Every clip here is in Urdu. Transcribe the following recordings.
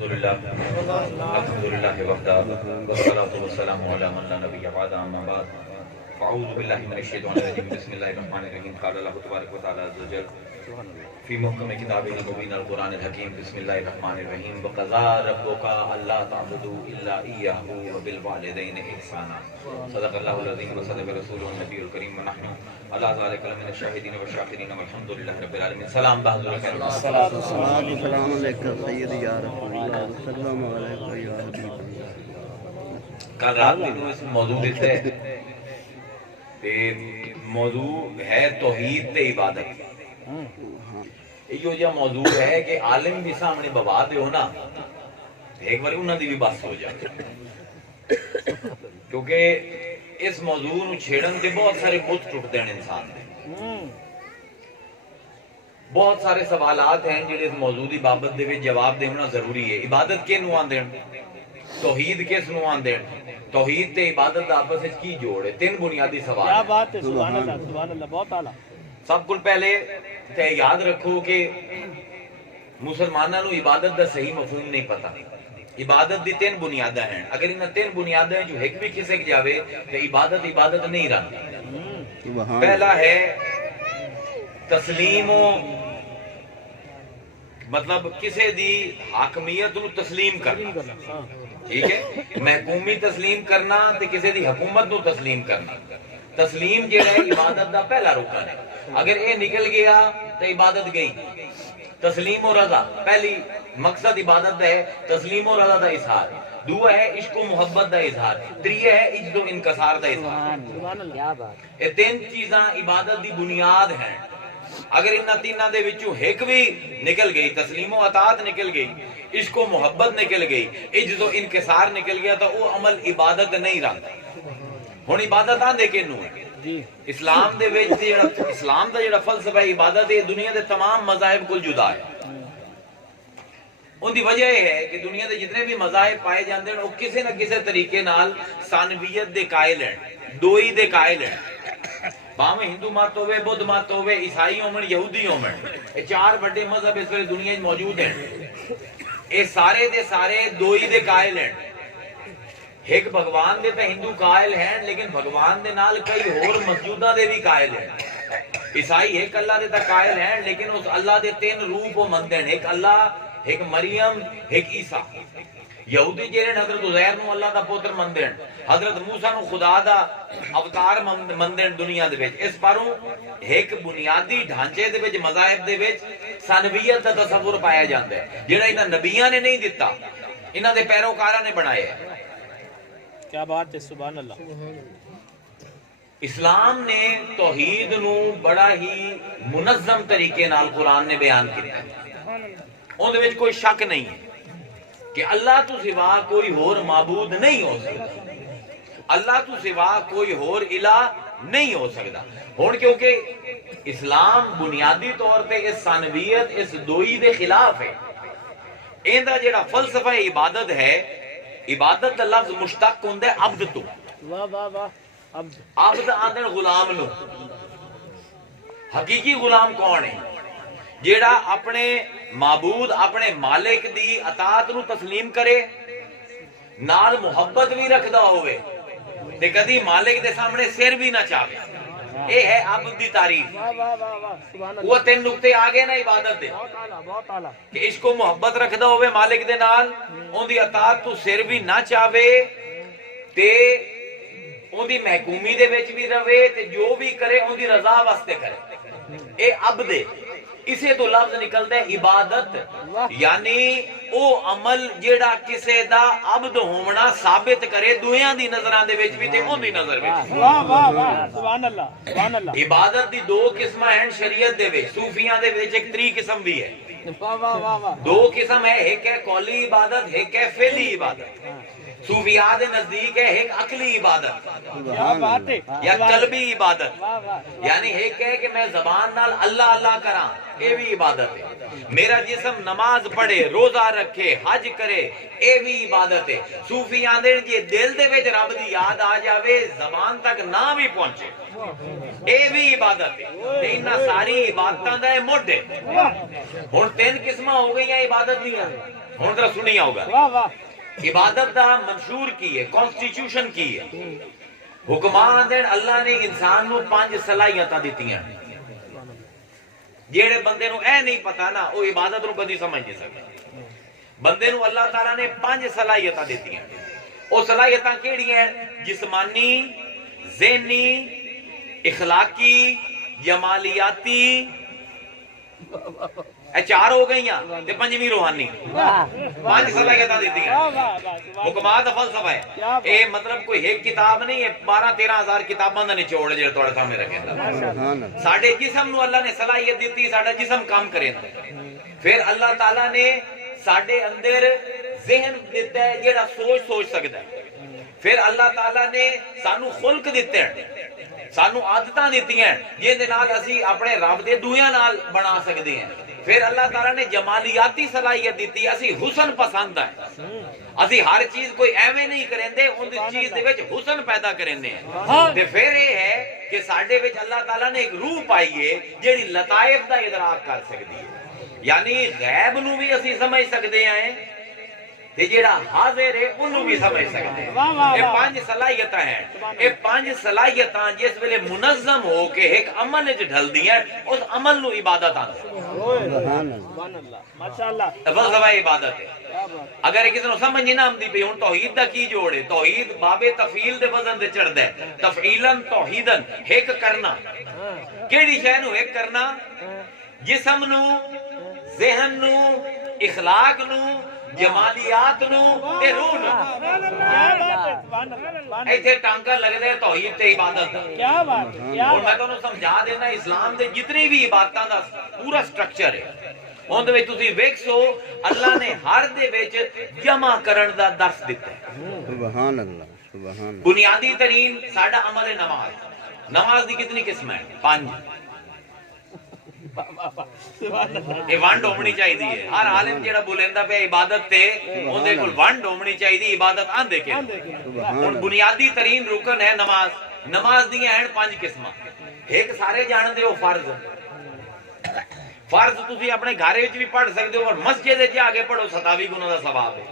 الحمدللہ وحدہ والصلاة والسلام علی من لا نبی بعد اما بعد فاعوذ باللہ من الشیطان الرجیم بسم اللہ الرحمن الرحیم قال اللہ تبارک و تعالی عز وجل فی محکم کتابہ المبین القرآن الحکیم بسم اللہ الرحمن الرحیم وقضى ربک الا تعبدوا الا ایہ وبالوالدین احسانا صدق اللہ العظیم وصدق رسولہ النبی الکریم ونحن علی ذلک من الشاہدین والشاکرین والحمدللہ رب العالمین. سلام بحضور خیر السلام علیکم سید یا رسول اللہ السلام علیکم یا حبیب اللہ. کل رات میں اس موضوع دیتے تے موضوع ہے توحید تے عبادت. یہ جو موضوع ہے کہ عالم بھی سامنے بوا دے ہو نا ایک بار انہاں دی بھی بس ہو جائے, کیونکہ اس موضوع نو چھیڑن تے بہت سارے بت ٹوٹ دین انسان دے. بہت سارے سوالات ہیں جڑے اس موضوع دی بابت دے وچ جواب دینا ضروری ہے. عبادت کے نو آندین, توحید کس نو آندین, توحید تے عبادت دا آپس وچ کی جوڑ ہے؟ تین بنیادی سوال. کیا بات ہے, سبحان اللہ سبحان اللہ, بہت اعلیٰ. سب کو پہلے تے یاد رکھو کہ مسلمانوں نو عبادت دا صحیح مفہوم نہیں پتا. عبادت دی تین بنیاداں ہیں, اگر انہاں تین بنیاداں جو ایک بھی کھسک جاوے تے عبادت عبادت نہیں رہتی. پہلا ہے تسلیم, مطلب کسی دی حاکمیت نو تسلیم کرنا, ٹھیک ہے, محکومی تسلیم کرنا تے کسی دی حکومت نو تسلیم کرنا. تسلیم جڑا ہے عبادت دا پہلا رکن ہے. اگر اے نکل گیا تو عبادت گئی. تسلیم و رضا پہلی مقصد عبادت ہے, تسلیم و رضا دا اظہار. دوسرا ہے عشق و محبت دا اظہار. تیسرا ہے عجز و انکسار دا اظہار. کیا بات. یہ تین چیزاں عبادت دی بنیاد ہیں. اگر انہاں تیناں دے وچوں ایک بھی نکل گئی, تسلیم و اطاعت نکل گئی, عشق و محبت نکل گئی, عجز و انکسار نکل گیا, تو وہ عمل عبادت نہیں رہتا. ہن عبادت آندے کینوں ہے؟ اسلام دے وچ اسلام دا جڑا فلسفہ ہے عبادت ہے دنیا دے تمام مذاہب کول جدا ہے. ان دی وجہ یہ ہے کہ دنیا دے جتنے بھی مذاہب پائے جاندے ہیں وہ کسی نہ کسی طریقے نال ثانویت دے قائل ہیں, دوئی دے قائل ہیں. باویں ہندو مت ہوئے, بدھ مت ہوئے, عیسائی ہومن, یہودی ہومن, یہ چار بڑے مذہب اس وقت دنیا میں موجود ہیں. یہ سارے دے سارے دوئی دے قائل ہیں. ایک بھگوان دے تے ہندو قائل ہیں, لیکن بھگوان دے نال کئی اور مسجوداں دے بھی قائل ہیں. عیسائی ایک اللہ دے تے قائل ہیں, لیکن اس اللہ دے تین روپ وہ مندے ہیں, ایک اللہ, ایک مریم, ایک عیسیٰ. یہودی جڑے حضرت عزیر نو اللہ دا پوتر مندے ہیں, حضرت موسیٰ نو خدا دا اوتار مندے ہیں دنیا دے وچ. اس پاروں ایک بنیادی ڈھانچے دے وچ مذاہب دے وچ ثانویت دا تصور پایا جاندا ہے, جڑا انہاں نبیاں نے نہیں دتا, انہاں دے پیروکاراں نے بنایا ہے. کیا بات ہے, سبحان اللہ. اسلام نے توحید نو بڑا ہی منظم طریقے نال قرآن نے بیان کیا ہے. ان دے وچ کوئی شک نہیں ہے کہ اللہ تو سوا کوئی اور معبود نہیں ہو سکتا, اللہ تو سوا کوئی اور الہ نہیں ہو سکتا. ہن کیونکہ اسلام بنیادی طور پہ اس ثانویت, اس دوئی دے خلاف ہے. ایندا جڑا فلسفہ عبادت ہے, عبادت کا لفظ مشتق ہوندا ہے عبد تو. واہ واہ واہ. عبد آندن غلام نو. حقیقی غلام کون ہے؟ جیڑا اپنے معبود, اپنے مالک دی اطاعت نو تسلیم کرے, نال محبت بھی رکھدا ہوئے, تے کدی مالک دے سامنے سر بھی نہ چاہے. اے ہے عبد دی تعریف. واہ واہ واہ واہ, سبحان اللہ. وہ تین نقطے آگے نا عبادت دے, بہت اعلیٰ بہت اعلیٰ. کہ عشق و محبت رکھدا ہوئے مالک دے نال, اون دی اطاعت تو سر بھی نہ چاہے, تے اون دی محکومی دے وچ بھی رہے, تے جو بھی کرے اون دی رضا واسطے کرے. اے عبد ہے. اسے تو لفظ نکلدا ہے عبادت, یعنی او عمل جیڑا کسے دا عبد ہونا ثابت کرے دویاں دی نظراں دے وچ بھی تے اون دی نظر وچ. واہ واہ واہ, سبحان اللہ سبحان اللہ. عبادت دی دو قسماں ہیں شریعت دے وچ, صوفیاں دے وچ ایک تری قسم بھی ہے. واہ واہ واہ واہ. دو قسم ہے, ایک ہے قولی عبادت, ایک ہے فعلی عبادت. صوفیاء دے نزدیک ہے ایک عقلی عبادت کیا بات ہے, یا قلبی عبادت, واہ واہ. یعنی ایک ہے کہ میں زبان نال اللہ اللہ کراں, اے بھی عبادت ہے. میرا جسم نماز پڑھے, روزہ رکھے, حج کرے, اے بھی عبادت ہے. صوفی آندے جے دل دے وچ رب دی یاد آ جاوے, زبان تک نہ بھی پہنچے, اے بھی عبادت ہے. انہاں ساری عبادتاں دا مڈ ہے. ہن تین قسماں ہو گئیاں عبادت دیاں. ہن ذرا سنیا ہوگا واہ واہ عبادت دا منشور کی ہے کانسٹیٹیوشن کی ہے حکمان دین اللہ نے انسان نو 5 صلاحیتاں دتیاں جیڑے بندے نو اے نہیں پتا نا وہ عبادت نو کدی سمجھ نہیں سکتا بندے نو اللہ تعالیٰ نے 5 صلاحیتاں دتیاں وہ صلاحیتاں کیڑی ہیں جسمانی ذہنی اخلاقی جمالیاتی اے 4 ہو گئیاں تے 5ویں روحانی 5 صلاحیتاں دیتی ہیں واہ واہ واہ حکمات دا فلسفہ ہے اے مطلب کوئی ایک کتاب نہیں ہے 12-13 ہزار کتاباں دا نچوڑ جڑا تواڈے سامنے رکھے سبحان اللہ ساڈے جسم نو اللہ نے صلاحیت دیتی ساڈا جسم کام کرے پھر اللہ تعالیٰ نے ساڈے اندر ذہن دیتا ہے جڑا سوچ سکدا ہے پھر اللہ تعالیٰ نے سانو خلق دیتے ہیں سانو عادتاں دیتی ہیں جے دے نال اسی اپنے رب دے دویاں نال بنا سکدے ہیں پھر اللہ تعالیٰ نے جمالیاتی صلاحیت دیتی اسی حسن پسند ہے اسی ہر چیز کوئی ایویں نہیں کریندے ان چیز دے وچ حسن پیدا کریندے ہیں تے پھر یہ ہے کہ ساڈے وچ اللہ تعالیٰ نے ایک روح پائی ہے جیڑی لطائف دا ادراک کر سکدی ہے یعنی غیب نو بھی اسی سمجھ سکدے ہیں تے جیڑا حاضر ہے انہوں بھی سمجھ سکتے ہیں یہ 5 صلاحیتاں ہیں یہ 5 صلاحیتاں جس ویلے منظم ہو کے ایک عمل وچ ڈھل دی ہیں اس عمل نو عبادت آندے سبحان اللہ سبحان اللہ ماشاءاللہ فلسفہ عبادت ہے اگر کسی نو سمجھ نہیں نہ آندی پئی ہن توحید دا کی جوڑ ہے توحید بابے تفعیل دے وزن تے چڑھدا ہے تفعیلن توحیدن ایک کرنا کیڑی شے نو ایک کرنا جسم نو ذہن نو اخلاق نو جمالیات نو تے روح نو کیا بات ہے سبحان اللہ ایتھے ٹانکا لگدا ہے توحید تے عبادت دا کیا بات ہے کیا اور میں تانوں سمجھا دینا اسلام دے جتنی بھی عبادتاں دا پورا سٹرکچر ہے اون دے وچ تسی ویکھو اللہ نے ہر دے وچ جمع کرن دا درس دتا ہے سبحان اللہ سبحان اللہ بنیادی ترین ساڈا عمل ہے نماز دی کتنی قسم ہے 5 یہ ونڈ ہونی چاہیے ہر عالم جیڑا بولیندا پیا عبادت تے اون دے کول ونڈ ہونی چاہیے عبادت آندے کے ہن بنیادی ترین رکن ہے نماز دیاں ہیں 5 قسماں ایک سارے جاندے ہو فرض تسی اپنے گھر وچ بھی پڑھ سکدے ہو اور مسجد وچ آ کے پڑھو 27 گنا دا ثواب ہے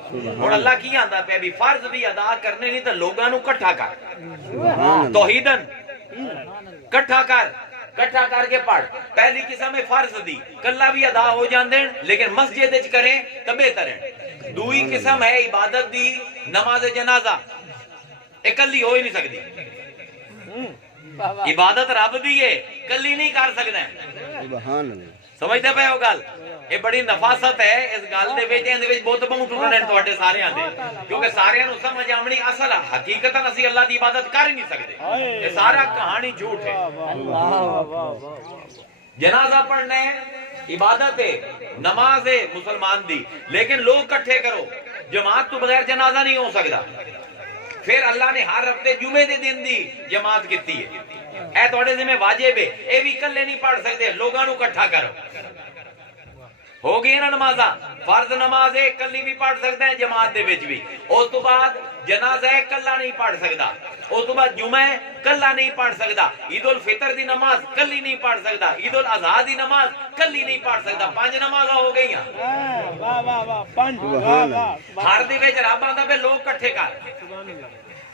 ہن اللہ کی آندا پیا بھی فرض بھی ادا کرنے نہیں تے لوگاں نو اکٹھا کر توحیدن کٹھا کر کے پڑھ پہلی قسم ہے فرض دی کلا بھی ادا ہو جاندے لیکن مسجد وچ کریں تے بہتر ہے دوئی قسم ہے عبادت دی نماز جنازہ اکلی ہو ہی نہیں سکدی عبادت رب دی ہے کلی نہیں کر سکدا سبحان اللہ سمجھتے پے ہو گل یہ بڑی نفاست ہے اس گل دے وچ ایں دے وچ بہت بہت ٹوٹنے تواڈے ساریاں دے کیونکہ ساریاں نو سمجھ آونی اصل حقیقتاً اسی اللہ دی عبادت کر ہی نہیں سکدے یہ سارا کہانی جھوٹ ہے جنازہ پڑھنا ہے عبادت ہے نماز ہے مسلمان دی لیکن لوگ کٹھے کرو جماعت تو بغیر جنازہ نہیں ہو سکدا پھر اللہ نے ہر ہفتے جمعے دے دن دی جماعت کیتی ہے اے تواڈے ذمہ واجب ہے اے بھی کلے نہیں پڑھ سکدے لوگاں نو اکٹھا کرو ہو گئی نا نمازاں فرض نماز ہے کلی بھی پڑھ سکتا ہے جماعت دے وچ بھی اس تو بعد جنازہ ہے کلا نہیں پڑھ سکتا اس تو بعد جمعہ کلا نہیں پڑھ سکتا عید الفطر دی نماز کلی نہیں پڑھ سکتا عید الاضحیٰ دی نماز کلی نہیں پڑھ سکتا 5 نمازاں ہو گئیاں واہ واہ واہ 5 واہ واہ ہر دے وچ رب آندا پے لوگ کٹھے کر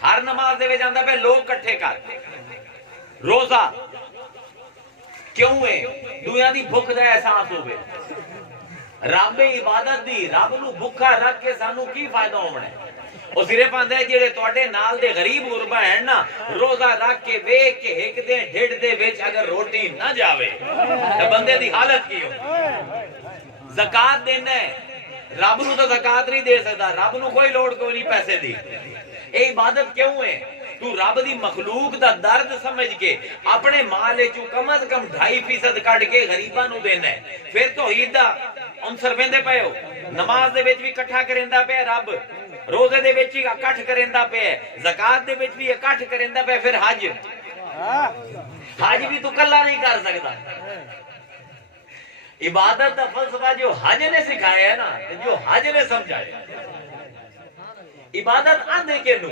ہر نماز دے وچ آندا پے لوگ کٹھے کر روزہ کیوں ہے دنیا دی بھوک دا احساس ہوے رب عبادت دی رب نو بھوکا رکھ کے سانو کی فائدہ ہونا ہے وہ صرف آندے جڑے تواڈے نال دے غریب غربا ہیں نا روزہ رکھ کے ویکھ کے ایک دے ڈھڈ دے وچ اگر روٹی نہ جاوے تے بندے دی حالت کی ہو زکات دینا ہے رب نو تو زکات نہیں دے سکدا رب نو کوئی لوڑ کوئی نہیں پیسے دی اے عبادت کیوں ہے تو رب دی مخلوق دا درد سمجھ کے اپنے مال چوں کم از کم 2.5% کٹ کے غریباں نو دینا ہے پھر توحید دا عنصر ویندے پئے ہو نماز دے وچ بھی اکٹھا کریندا پیا رب روزے دے وچ بھی اکٹھ کریندا پیا زکات دے وچ بھی اکٹھ کریندا پیا پھر حج بھی تو کلا نہیں کر سکدا عبادت دا فلسفہ جو حج نے سکھایا ہے نا جو حج نے سمجھایا عبادت آندے کینوں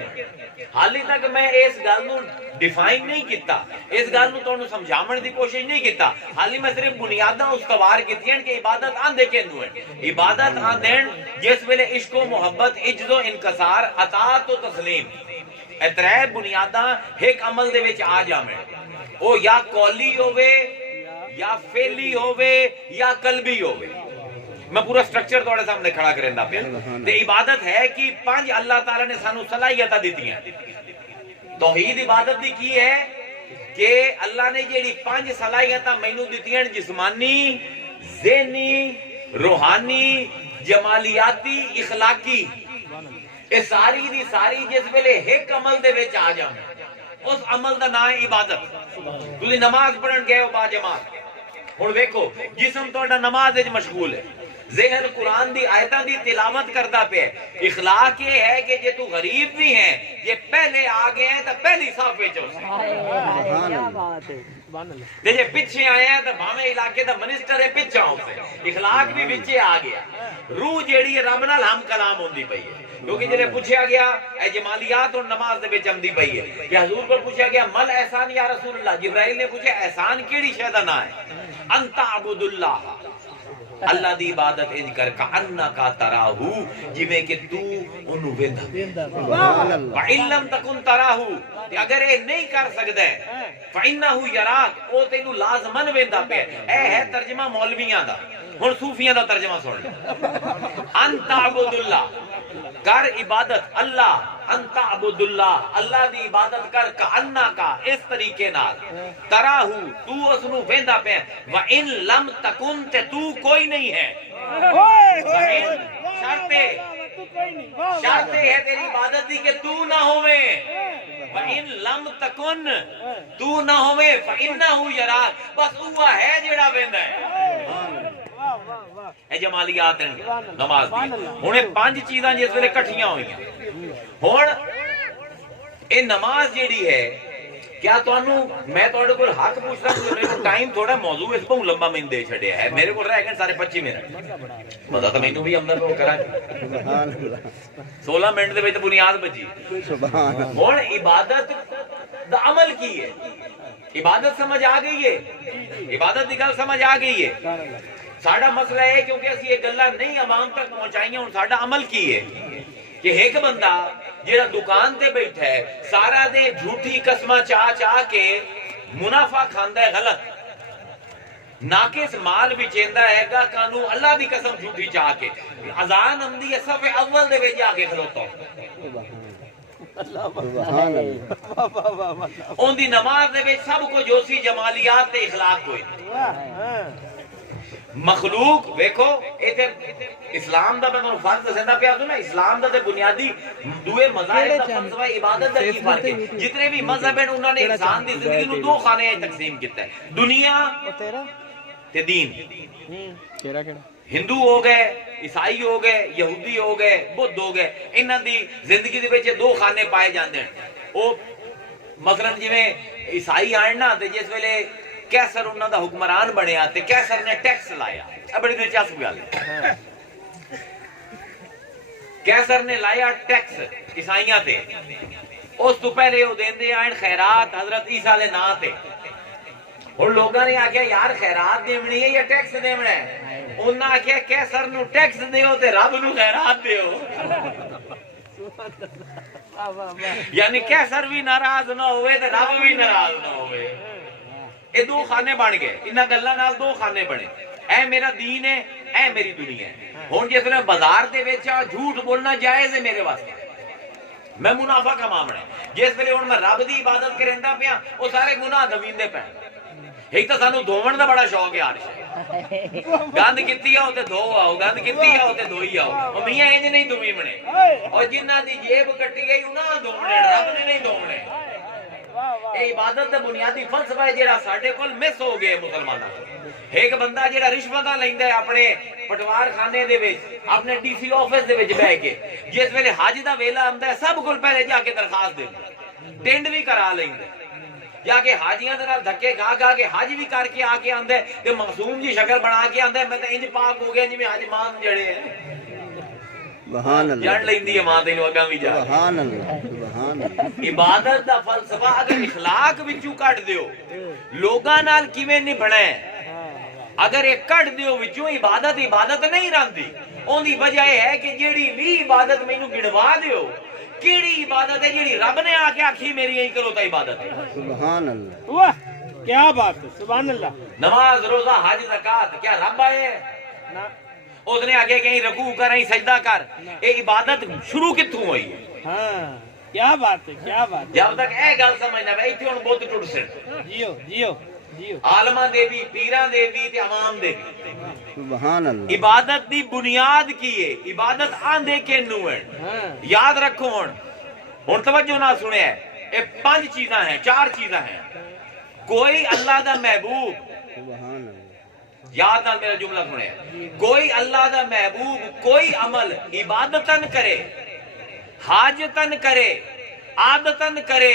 حالی تک میں اس گل نوں ڈیفائن نہیں کیتا، اس گل نوں تانوں سمجھاون دی کوشش نہیں کیتا، حالی میں صرف بنیاداں استوار کیتیاں کہ عبادت آندے کینوں ہے۔ عبادت آندین جس ویلے عشق و محبت، عجز و انکسار، اطاعت و تسلیم، اے ترے بنیاداں ایک عمل دے وچ آ جاویں، او یا قولی ہووے یا فعلی ہووے یا قلبی ہووے۔ میں پورا سٹرکچر تھوڑے سامنے کھڑا کرنا پیا۔ تے عبادت ہے کہ پانچ اللہ تعالیٰ نے سانو صلاحیتاں دتی ہیں۔ توحید عبادت دی کی ہے کہ اللہ نے جیڑی پانچ صلاحیتاں مینوں دتی ہیں، جسمانی، ذہنی، روحانی، جمالیاتی، اخلاقی، اے ساری دی ساری جس ویلے ایک عمل دے وچ آ جاویں، اس عمل دا نام ہے عبادت۔ تسی نماز پڑھن گئے ہو با جماعت، ہن ویکھو جسم تہاڈا نماز وچ مشغول ہے، ذہن قرآن دی آیتاں دی تلاوت کردا پیا ہے۔ اخلاق یہ ہے کہ جے تو غریب بھی ہیں، یہ پہلے آ گئے ہیں تو پہلی صف وچ ہو تے جے پیچھے آئے ہیں تو بھاویں علاقے دا منسٹر ہے پیچھے ہو سے، اخلاق بھی وچے آ گیا۔ روح جیڑی ہے رب نال ہم کلام ہوندی پئی ہے، کیونکہ جڑے پوچھا گیا اے جمالیات اور نماز دے وچ آندی پئی ہے کہ حضور کو پوچھا گیا مل احسان یا رسول اللہ، جبرائیل نے پوچھا احسان کیڑی شے دا نام ہے؟ انت عبد اللہ، اللہ دی عبادت انج کر کانکا تراہو جویں کہ تو اونوں ویندا۔ وَإِن لَّمْ تَكُن تَرَاهُ، تے اگر اے نہیں کر سکدا ہے فَإِنَّهُ يَرَاكَ، او تینوں لازمن ویندا پیا۔ اے ہے ترجمہ مولویاں دا، ہن صوفیاں دا ترجمہ سن۔ انت عبد اللہ، کر عبادت اللہ، انت عبد اللہ، اللہ دی عبادت کر کانکا، اس طریقے نال تراہو، تو اس نوں ویندا پیا۔ وَإِن لَّمْ تَكُن، تے تو کوئی نہیں ہے۔ شرط ہے تیری عبادت دی کہ تو نہ ہوویں۔ وَإِن لَّمْ تَكُن، تو نہ ہوویں، فَإِنَّهُ يَرَاكَ، بس اوہ ہے جڑا ویندا ہے۔ اے جمالیات ہیں نماز دی۔ ہن اے پانچ چیزاں جس ویلے کٹھیاں ہوئیاں، ہن اے نماز جیڑی ہے، کیا تانوں میں تہاڈے کول حق پوچھ رہا ہوں، میرے ٹائم تھوڑا موضوع اس کو لمبا میں دے چھڈیا ہے، میرے کول رہ گئے سارے 25 منٹ، مزہ تو مینوں بھی آندا پیا کرا 16 منٹ دے وچ بنیاد بچی۔ ہن عبادت دا عمل کی ہے؟ عبادت سمجھ آ گئی ہے؟ عبادت دی گل سمجھ آ گئی ہے؟ ساڈا مسئلہ ہے کیونکہ اسی یہ گلاں نہیں عوام تک پہنچائیاں، ہن ساڈا عمل کی ہے کہ ایک بندہ جڑا دکان تے بیٹھا ہے سارا دے جھوٹی قسماں چاہ کے منافع کھاندا ہے، غلط ناقص مال وچیندا ہے گا کانوں اللہ دی قسم جھوٹی چاہ کے، اذان ہوندی ہے صف اول دے وچ جا کے کھلوتا، اون دی نماز دے وچ سب کچھ جو سی جمالیات تے اخلاق کوئی مخلوق۔ ویکھو ایتھے اسلام دا میں فرض دسندا پیا سو نا، اسلام دا تے بنیادی دوے مذاہب دا فلسفہ عبادت دا کی فرق ہے۔ جتنے بھی مذہب ہیں انہوں نے انسان دی زندگی نو دو خانے میں تقسیم کیتا ہے، دنیا تے دین۔ ہندو ہو گئے، عیسائی ہو گئے، یہودی ہو گئے، بدھ ہو گئے، انہاں دی زندگی دے وچ دو خانے پائے جاندے ہیں۔ او مثلا جویں عیسائی آن نا تے جس ویلے کیسر انہاں دا حکمران بنیا تے کیسر نے ٹیکس لایا، بڑی دلچسپ گل ہے، کیسر نے لایا ٹیکس عیسائیاں تے، اس تو پہلے وہ دیندے آئے خیرات حضرت عیسیٰ دے نام تے۔ ہن لوگاں نے آکھیا یار خیرات دیونی ہے یا ٹیکس دیونا ہے؟ انہاں آکھیا کیسر نو ٹیکس دیو تے رب نو خیرات دیو، یعنی کیسر بھی ناراض نہ ہوئے تے رب بھی ناراض نہ ہوئے۔ یہ دو خانے بن گئے، انہاں گلاں نال دو خانے بنے، اے میرا دین ہے، اے میری دنیا ہے۔ ہن جس طرح بازار دے وچ جھوٹ بولنا جائز ہے میرے واسطے، میں منافع کماونا ہے، جس ویلے ہن میں رب دی عبادت کریندا پیا وہ سارے گناہ دویندے پے۔ ایک تو سانو دھوون دا بڑا شوق ہے، ہر شے گند کیتی آؤ تے دھو آؤ، گند کیتی آؤ تے دھوئی آؤ، او میاں انج نہیں دویمنے، اور جنہاں دی جیب کٹی گئی انہاں دھونے، رب نے نہیں دھونے۔ اے عبادت دا بنیادی فلسفہ ہے جڑا ساڈے کول مس ہو گئے مسلماناں۔ ایک بندہ جڑا رشوتاں لیندا ہے اپنے پٹوار خانے دے وچ، اپنے ڈی سی آفس دے وچ بیٹھ کے، جس ویلے حج دا ویلا آندا ہے سب کول پہلے جا کے درخواست دیندا، ٹینڈ بھی کرا لیندا، جا کے حاجیاں دے نال دھکے کھا کے حج بھی کر کے آ کے آندا ہے تے معصوم جی شکل بنا کے آندا ہے میں تے انج پاک ہو گیا جویں حج مان جڑے ہیں۔ سبحان اللہ جان لیندی ہے ماں تینوں اگاں بھی جا سبحان اللہ سبحان اللہ عبادت دا فلسفہ اگر اخلاق وچوں کٹ دیو لوگاں نال کیویں نبھنا ہے اگر ایک کٹ دیو وچوں عبادت نہیں رہندی اون دی وجہ یہ ہے کہ جیڑی بھی عبادت مینوں گنوا دیو کیڑی عبادت ہے جیڑی رب نے آ کے آکھی میری یہی کرو تا عبادت ہے سبحان اللہ واہ کیا بات ہے سبحان اللہ نماز روزہ حج زکات کیا رب آئے نا اس نے آگے کہیں رکوع کر کہیں سجدہ کر یہ عبادت شروع کتوں ہوئی ہے ہاں کیا بات ہے کیا بات ہے جب تک اے گل سمجھنا میں ایتھے ہن بت ٹٹ سن جیو جیو جیو عالماں دے بھی پیراں دے بھی تے عوام دے بھی سبحان اللہ عبادت دی بنیاد کی ہے عبادت آندے کینوں ہے ہاں یاد رکھو ہن توجہ نہ سنیا اے 5 چیزاں ہیں 4 چیزاں ہیں کوئی اللہ دا محبوب سبحان اللہ یاد نال میرا جملہ سنیا کوئی اللہ دا محبوب کوئی عمل عبادتن کرے حاجتن کرے عادتن کرے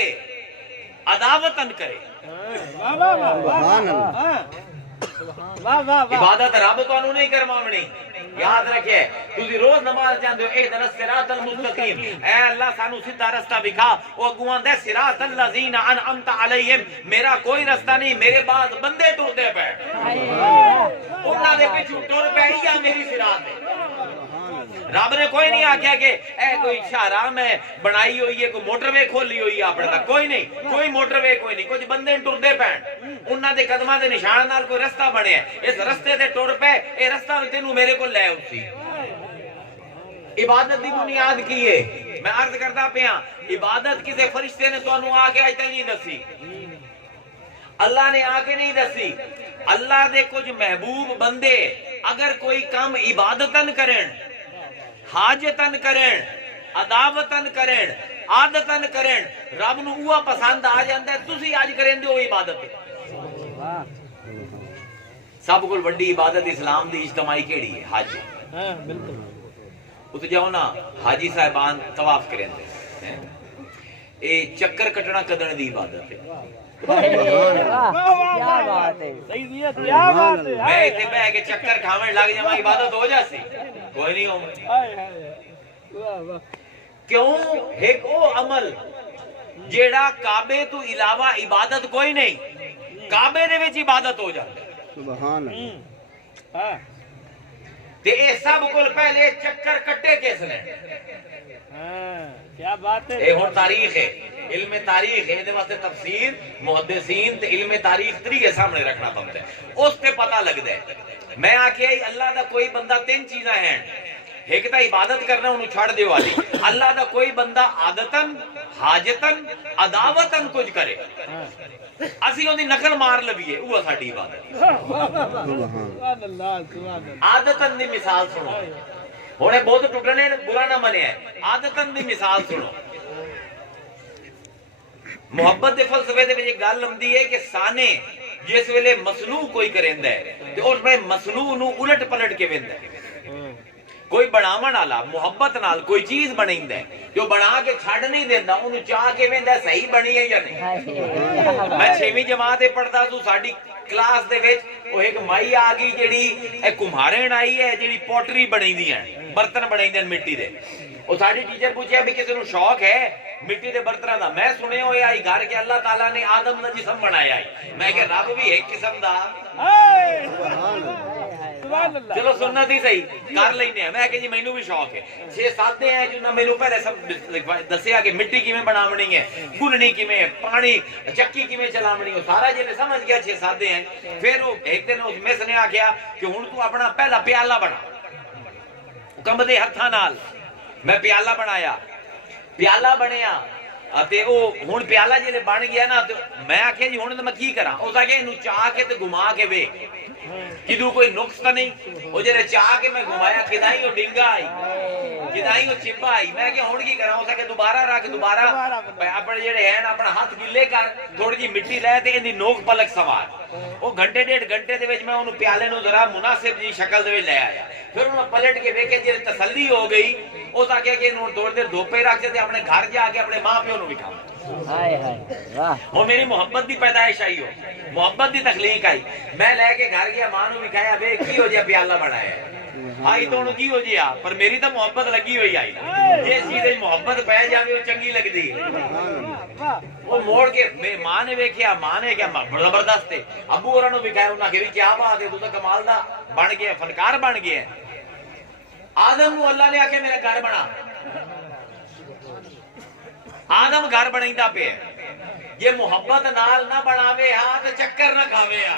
عداوتن کرے واہ واہ واہ سبحان اللہ ہاں واہ واہ واہ عبادت رب تانوں نہیں کرواونی یاد رکھے تسی روز نماز جاندے ہو اہدنا الصراط المستقیم اے اللہ سانو سیدھا رستہ دکھا او اگوں دے صراط الذین انعمت علیہم میرا کوئی رستہ نہیں میرے بعد بندے ٹردے پے انہاں دے پیچھے ٹر پے یا میری صراط ہے رب نے کوئی نہیں آکھیا کہ اے کوئی شاہراہ میں بنائی ہوئی ہے کوئی موٹر وے کھولی ہوئی ہے اپنے تک کوئی نہیں کوئی موٹر وے کوئی نہیں کچھ بندے ٹردے پین انہاں دے قدماں دے نشان نال کوئی رستہ بنیا اس رستے تے ٹر پے اے رستہ تینوں میرے کو لے اسی عبادت دی بنیاد کی ہے میں عرض کرتا پیا عبادت کسی فرشتے نے تانوں آ کے اج تک نہیں دسی اللہ نے آ کے نہیں دسی اللہ دے کچھ محبوب بندے اگر کوئی کام عبادتن کرن حاجتن کرن عداوتن کرن عادتن کرن رب نو اوہ پسند آ جاندا ہے تسی اج کرین دے او عبادت ہے سب کول وڈی عبادت اسلام دی اجتماعی کیڑی ہے حج ہاں بالکل اتنے جاؤ نا حاجی صاحبان طواف کریں دے اے چکر کٹنا کدن دی عبادت ہے کیا بات ہے سیدیت کیا بات ہے میں ایتھے بیٹھ کے چکر کھاون لگ جاواں عبادت ہو جاسی کوئی نہیں ہو ہائے ہائے واہ واہ کیوں ایک او عمل جیڑا کعبے تو علاوہ عبادت کوئی نہیں کعبے دے وچ عبادت ہو جاندی سبحان اللہ ہاں تے اے سب کول پہلے چکر کٹے کس نے ہاں کیا بات ہے اے ہن تاریخ ہے علم تاریخ ہے دے واسطے تفسیر محدثین تے علم تاریخ طریقے سامنے رکھنا پڑتا ہے اس تے پتہ لگدا ہے میں آکھیا اللہ دا کوئی بندہ 3 چیزاں ہیں ایک تا عبادت کرنا انہوں چھڑ دیو والی اللہ دا کوئی بندہ عادتن حاجتن عداوتن کچھ کرے اسی اون دی نقل مار لویے وہ ساڈی عبادت سبحان اللہ سبحان اللہ عادتن دی مثال سنو ہونے بہت ٹکڑنے برا نہ منیا ہے عادتن دی مثال سنو محبت دے فلسفے دے وچ گل ہوندی ہے کہ سانے جس ویلے مصنوع کوئی کریندا ہے تے اس میں مصنوع نو الٹ پلٹ کے ویندا ہے کوئی بناون والا محبت نال کوئی چیز بنیندا ہے جو بنا کے چھڈ نہیں دیندا اونوں چاہ کے ویندا صحیح بنی ہے یا نہیں میں 6ویں جماعت تے پڑھدا تو ساڈی کلاس دے وچ او ایک مائی آ گئی جیڑی اے کمہارن آئی ہے جیڑی پوٹری بنیندی ہیں برتن بنیندے مٹی دے او ساڈی ٹیچر پوچھیا بھی کسے نوں شوق ہے مٹی دے برتناں دا میں سنیا ہویا ہے گھر کے اللہ تعالیٰ نے آدم دا جسم بنایا ہے میں کہ رب بھی ایک قسم دا سبحان اللہ چلو سننا تھی صحیح کر لینے ہیں میں کہ جی مینوں بھی شوق ہے 6-7 ہیں جو مینوں پہلے سب دسیا کہ مٹی کیویں بناونی ہے گننی کیویں پانی چکی کیویں چلاونی ہے سارا جے سمجھ گیا 6-7 ہیں پھر وہ ایک دن اس مس نے آکھیا کہ ہن تو اپنا پہلا پیالہ بنا کمبدے ہتھاں نال میں پیالہ بنایا پیالہ بنیا تے او ہن پیالہ جے بن گیا نا تے میں آکھیا جی ہن میں کی کراں اس آکھیا اینو چاہ کے تے گھما کے وے کدو کوئی نقص تو نہیں وہ جے چاہ کے میں گھمایا کدائی وہ ڈنگا آئی کدائی وہ چپا آئی میں کہ ہن کی کراں اس آکھیا دوبارہ رکھ دوبارہ اپنے جڑے ہیں اپنا ہاتھ گلے کر تھوڑی جی مٹی لے تے ایندی نوک پلک سوار وہ گھنٹے 1.5 گھنٹے دے وچ میں اونوں پیالے نوں ذرا مناسب جی شکل دے وچ لے آیا پھر انہوں پلٹ کے ویکھے جے تسلی ہو گئی اس آکھیا کہ انہوں تھوڑی دیر دھوپے رکھ تے اپنے گھر جا کے اپنے ماں پیو نوں وکھاواں ہائے ہائے واہ وہ میری محبت دی پیدائش آئی ہو محبت دی تخلیق آئی میں لے کے گھر گیا ماں نوں وکھایا وے کی ہو جے پیالہ بنایا ਆਈ ਤਾਂ ਹੁਣ ਕੀ ਹੋ ਜਿਆ ਪਰ ਮੇਰੀ ਤਾਂ ਮੁਹੱਬਤ ਲੱਗੀ ਹੋਈ ਆਈ ਜੇ ਚੀਜ਼ ਦੀ ਮੁਹੱਬਤ ਪੈ ਜਾਵੇ ਉਹ ਚੰਗੀ ਲੱਗਦੀ ਹੈ ਉਹ ਮੋੜ ਕੇ ਮੇਰੇ ਮਾਂ ਨੇ ਵੇਖਿਆ ਮਾਂ ਨੇ ਕਿਹਾ ਜ਼ਬਰਦਸਤ ਹੈ ਅੱਬੂ ਹੋਰਾਂ ਨੂੰ ਵੀ ਕਹਿ ਉਹਨਾਂ ਕਿ ਵੀ ਕੀ ਬਾਤ ਹੈ ਤੂੰ ਤਾਂ ਕਮਾਲ ਦਾ ਬਣ ਗਿਆ ਫਨਕਾਰ ਬਣ ਗਿਆ ਆਦਮ ਨੂੰ ਅੱਲਾ ਨੇ ਆਖਿਆ ਮੇਰਾ ਘਰ ਬਣਾ ਆਦਮ ਘਰ ਬਣਾਈਂਦਾ ਪਿਆ ਜੇ ਮੁਹੱਬਤ ਨਾਲ ਨਾ ਬਣਾਵੇ ਆ ਤੇ ਚੱਕਰ ਨਾ ਖਾਵੇ ਆ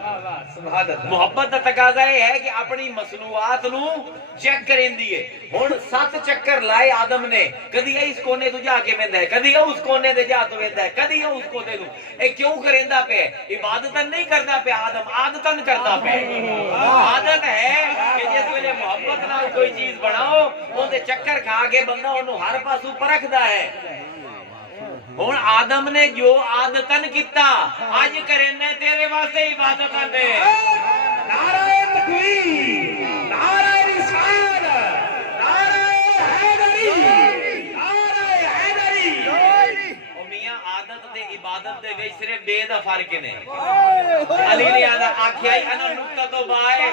ਮੁਹੱਬਤ ਦਾ ਤਕਾਜ਼ਾ ਇਹ ਹੈ ਕਿ ਆਪਣੀ ਮਸਨੂਆਤ ਨੂੰ ਚੈੱਕ ਕਰੇਂਦੀ ਹੈ ਹੁਣ 7 ਚੱਕਰ ਲਾਏ ਆਦਮ ਨੇ ਕਦੀ ਇਸ ਕੋਨੇ ਤੋਂ ਜਾ ਕੇ ਵੰਦਾ ਹੈ ਕਦੀ ਉਸ ਕੋਨੇ ਤੇ ਜਾ ਤੋਂ ਵੰਦਾ ਹੈ ਕਦੀ ਉਸ ਕੋਨੇ ਤੋਂ ਇਹ ਕਿਉਂ ਕਰੇਂਦਾ ਪਿਆ ਇਬਾਦਤ ਨਹੀਂ ਕਰਦਾ ਪਿਆ ਆਦਮ ਆਦਤਨ ਕਰਦਾ ਪਿਆ ਆਦਤ ਹੈ ਕਿ ਜਿਸ ਵੇਲੇ ਮੁਹੱਬਤ ਨਾਲ ਕੋਈ ਚੀਜ਼ ਬਣਾਓ ਉਹਦੇ ਚੱਕਰ ਖਾ ਕੇ ਬੰਦਾ ਉਹਨੂੰ ਹਰ ਪਾਸੋਂ ਪਰਖਦਾ ਹੈ ਹੁਣ ਆਦਮ ਨੇ ਜੋ ਆਦਤਨ ਕੀਤਾ ਅੱਜ ਕਰਨੇ ਤੇਰੇ ਵਾਸਤੇ ਇਬਾਦਤ ਕਰਦੇ ਨਾਰੇ ਤਕਬੀਰ ਨਾਰੇ ਰਿਸਾਲਤ ਨਾਰੇ ਹੈਦਰੀ ਨਾਰੇ ਹੈਦਰੀ ਉਹ ਮੀਆਂ ਆਦਤ ਤੇ ਇਬਾਦਤ ਦੇ ਵਿੱਚ ਸਿਰਫ ਬੇ ਦਾ ਫਰਕ ਨੇ ਅਲੀ ਨੇ ਆਖਿਆ ਅਨਾ ਨੁਕਤਾ ਤੋਂ ਬਾਏ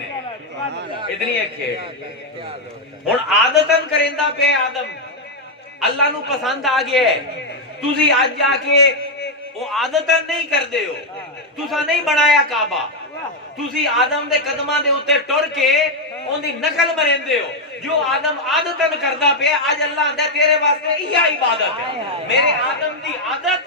ਨੇ ਇਤਨੀ ਖੇਡ ਹੁਣ ਆਦਤਨ ਕਰੇਂਦਾ ਪਏ ਆਦਮ ਅੱਲਾ ਨੂੰ ਪਸੰਦ ਆ ਗਿਆ ਤੁਸੀਂ ਅੱਜ ਆ ਕੇ ਉਹ ਆਦਤਨ ਨਹੀਂ ਕਰਦੇ ਹੋ ਤੁਸੀਂ ਨਹੀਂ ਬਣਾਇਆ ਕਾਬਾ ਤੁਸੀਂ ਆਦਮ ਦੇ ਕਦਮਾਂ ਦੇ ਉੱਤੇ ਟੁਰ ਕੇ ਉਹਦੀ ਨਕਲ ਮਰੇਂਦੇ ਹੋ ਜੋ ਆਦਮ ਆਦਤਨ ਕਰਦਾ ਪਿਆ ਅੱਜ ਅੱਲਾ ਆਂਦਾ ਤੇਰੇ ਵਾਸਤੇ ਇਹ ਇਬਾਦਤ ਹੈ ਮੇਰੇ ਆਦਮ ਦੀ ਆਦਤ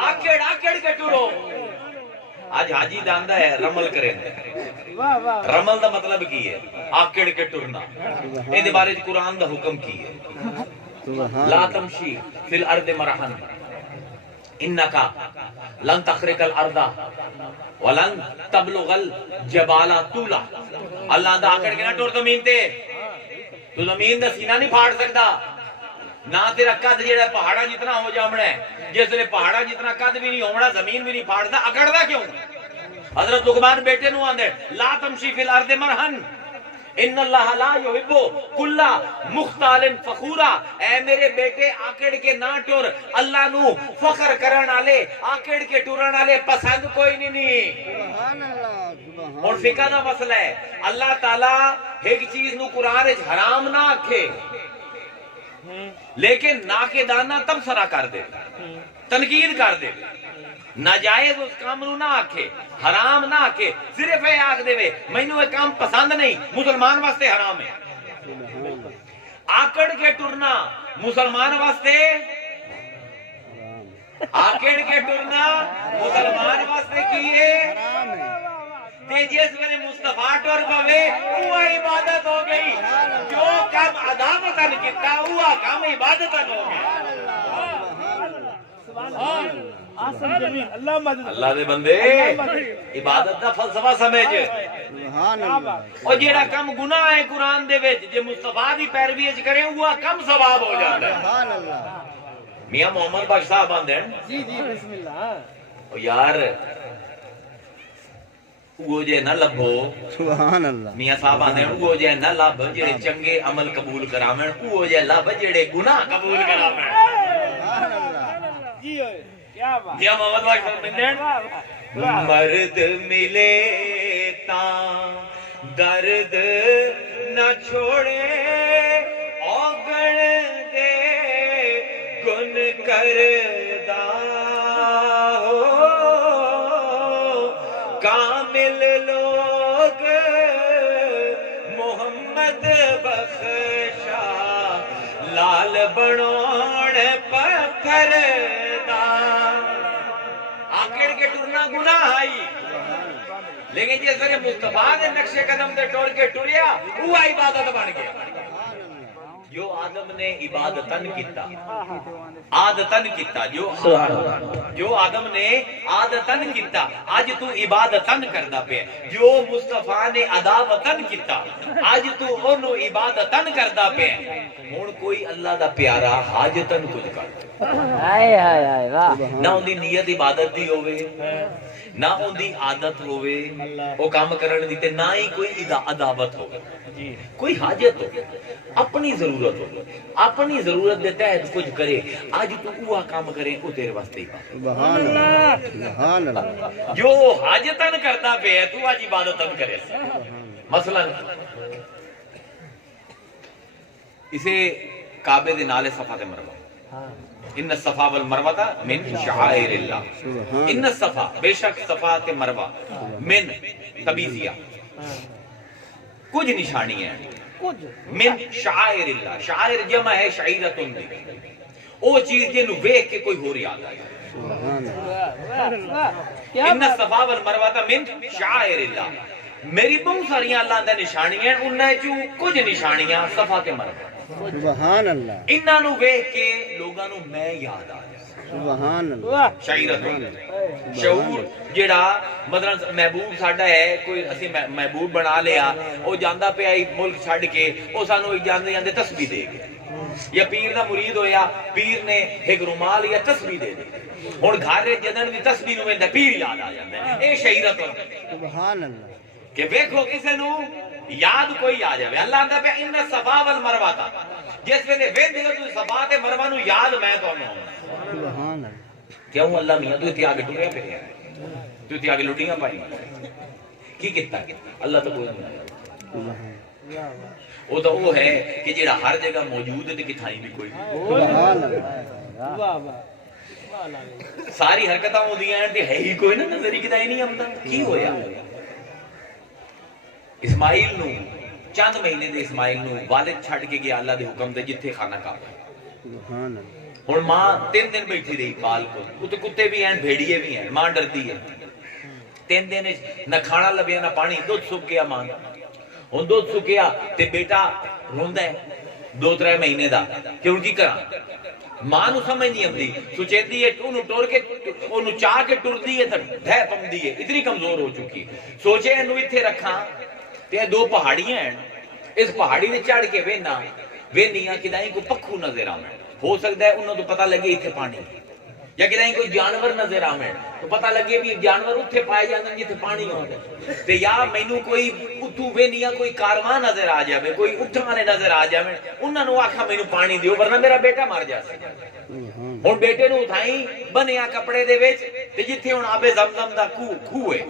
آکڑ آکڑ کے ٹرو آج حاجی داندا ہے رمل کریں واہ واہ رمل دا مطلب کی ہے آکڑ کے ٹرنا اے دے بارے قرآن دا حکم کی ہے سبحان لا تمشی فی الارض مرحن انکا لن تخرق الارض ولن تبلغ الجبال طولا اللہ دا آکڑ کے نہ ٹور زمین تے تو زمین دا سینہ نہیں پھاڑ سکتا نہ تیرا قد جیڑا پہاڑا جتنا ہو جامنا ہے جس لئے پہاڑا جتنا قد بھی نہیں ہونا زمین بھی نہیں پھاڑتا اکڑتا کیوں حضرت لقمان بیٹے نو آندے لا تمشی فی الارض مرحن ان اللہ لا یحب کل مختال فخورا اے میرے بیٹے آکڑ کے نہ ٹور اللہ نو فخر کرن والے آکڑ کے ٹورن والے پسند کوئی نہیں سبحان اللہ سبحان اور فقہ دا مسئلہ ہے اللہ تعالیٰ ایک چیز نو قرآن وچ حرام نہ آکھے لیکن ناقدانہ تبصرہ کر دے تنقید کر دے ناجائز اس کام نو نہ آکھے حرام نہ آکھے صرف اے آکھ دے وے مینوں یہ کام پسند نہیں مسلمان واسطے حرام ہے آکڑ کے ٹرنا مسلمان واسطے آکڑ کے ٹرنا مسلمان واسطے کی ہے تے جس ویلے مصطفیٰ ٹر پوے وہ عبادت ہو گئی جو کام عداوتن کیتا وہ کام عبادتن ہو گیا اللہ دے بندے عبادت دا فلسفہ سمجھ سبحان اللہ اور جیڑا کم گناہ ہے قرآن دے وچ جے مصطفیٰ دی پیروی وچ کرے وہ کم ثواب ہو جاتا ہے سبحان اللہ میاں محمد بخش صاحب آندے جی جی بسم اللہ او یار وہ جے نہ لبھو سبحان اللہ میاں صاحب آندے وہ جے نہ لب جڑے چنگے عمل قبول کراویں وہ جے لب جڑے گناہ قبول کراویں سبحان اللہ جی ہوئے کیا بات میاں محمد بخش صاحب آندے مرد ملے تاں درد نہ چھوڑے اوگن دے گن کردہ ہو کامل لوگ محمد بخشا لال بنوڑ پتھر دا آکڑ کے ٹرنا گناہ آئی لیکن جس طرح مصطفیٰ نے نقش قدم دے ٹور کے ٹوریا وہ عبادت بن گیا جو آدم نے عبادتن کیتا عادتن کیتا جو آدم نے عادتن کیتا آج تو عبادتن کردا پیا جو مصطفیٰ نے عداوتن کیتا آج تو انہوں عبادتن کردا پیا ہن کوئی اللہ دا پیارا حاجتن کچھ کر ہائے ہائے ہائے واہ نہ ان دی نیت عبادت دی ہوئے نہ ان دی عادت ہوئے وہ کام کرن دی تے نہ ہی کوئی عداوت ہوئے کوئی حاجت ہو اپنی ضرورت ہو اپنی ضرورت دے تحت کچھ کرے آج تو وہ کام کرے وہ تیرے واسطے ہی سبحان اللہ سبحان اللہ جو حاجتن کرتا پہ ہے تو آج عبادتن کرے مثلا اسے کعبے دے نالے صفا تے مروہ ان الصفا والمروہ من شعائر اللہ ان الصفا بے شک صفا تے مروہ من تبیزیہ کچھ نشانی ہیں من شعائر اللہ شعائر جمع ہے شعیرتن دی او چیز جنو ویک کے کوئی ہو رہی آتا ہے ان الصفا والمروہ من شعائر اللہ میری بہت ساریاں اللہ دے نشانیاں انہیں جو کچھ نشانیاں صفا تے مروہ سبحان اللہ انہاں نو ویکھ کے لوگاں نو میں یاد آ جائے سبحان اللہ شعیرت شعور جڑا مثلا محبوب ساڈا ہے کوئی اسی محبوب بنا لیا او جاندا پیا ملک چھڈ کے او سانو جاندے جاندے تسبیح دے گیا یا پیر دا مرید ہویا پیر نے ایک رومال یا تسبیح دے دی ہن گھر جدن دی تسبیح نو ویندا پیر یاد آ جاندا ہے اے شعیرت سبحان اللہ کہ ویکھو کسے نو یاد کوئی آ جائے اللہ آندا پیا ان الصفا والمروہ تا جس ویلے ویندے ہو تو صفا تے مروہ نو یاد میں تانوں سبحان اللہ کیوں اللہ میاں تو اتنے آگے ٹریا پھریا تو اتنے آگے لٹیاں پائی کی کیتا اللہ تو کوئی نہیں وہ تو وہ ہے کہ جیڑا ہر جگہ موجود ہے تے کتھائی بھی کوئی سبحان اللہ ساری حرکتاں ہوندیاں ہیں تے ہے ہی کوئی نہ نظر ہی کدی نہیں آندا کی ہویا اسماعیل نو چند مہینے دے اسماعیل نو والد چھڈ کے گیا اللہ دے حکم دے جتھے خانہ کعبہ سبحان اللہ ہن ماں 3 دن بیٹھی رہی پال کو، تے کتے بھی ہیں بھیڑیے بھی ہیں، ماں ڈردی ہے 3 دن نہ کھانا لبیا نہ پانی، دودھ سک گیا ماں دا، ہن دودھ سکیا تے بیٹا روندا ہے 2-3 مہینے دا کہ ہن کی کراں، ماں نو سمجھ نہیں آندی، سوچیندی ہے اونوں ٹور کے اونوں چاہ کے ٹردی ہے تے ڈھے پمدی ہے، اتنی کمزور ہو چکی، سوچے اینو ایتھے رکھاں تے 2 پہاڑیاں ہیں، اس پہاڑی تے چڑھ کے وینا وینیاں کدائیں کو پکھو نظر آویں، ہو سکتا ہے انہوں تو پتہ لگے ایتھے پانی، یا کدائیں کوئی جانور نظر آویں تو پتہ لگے بھی جانور اتھے پائے جاندے جتھے پانی ہوندا تے یا مینوں کوئی اتھوں وینیاں کوئی کارواں نظر آ جاوے، کوئی اٹھانے نظر آ جاویں، انہاں نوں آکھاں مینوں پانی دیو ورنہ میرا بیٹا مر جاسے۔ ہن بیٹے نوں اٹھائیں بنیا کپڑے دے وچ تے جتھے ہن آبے زمزم دا کھو ہے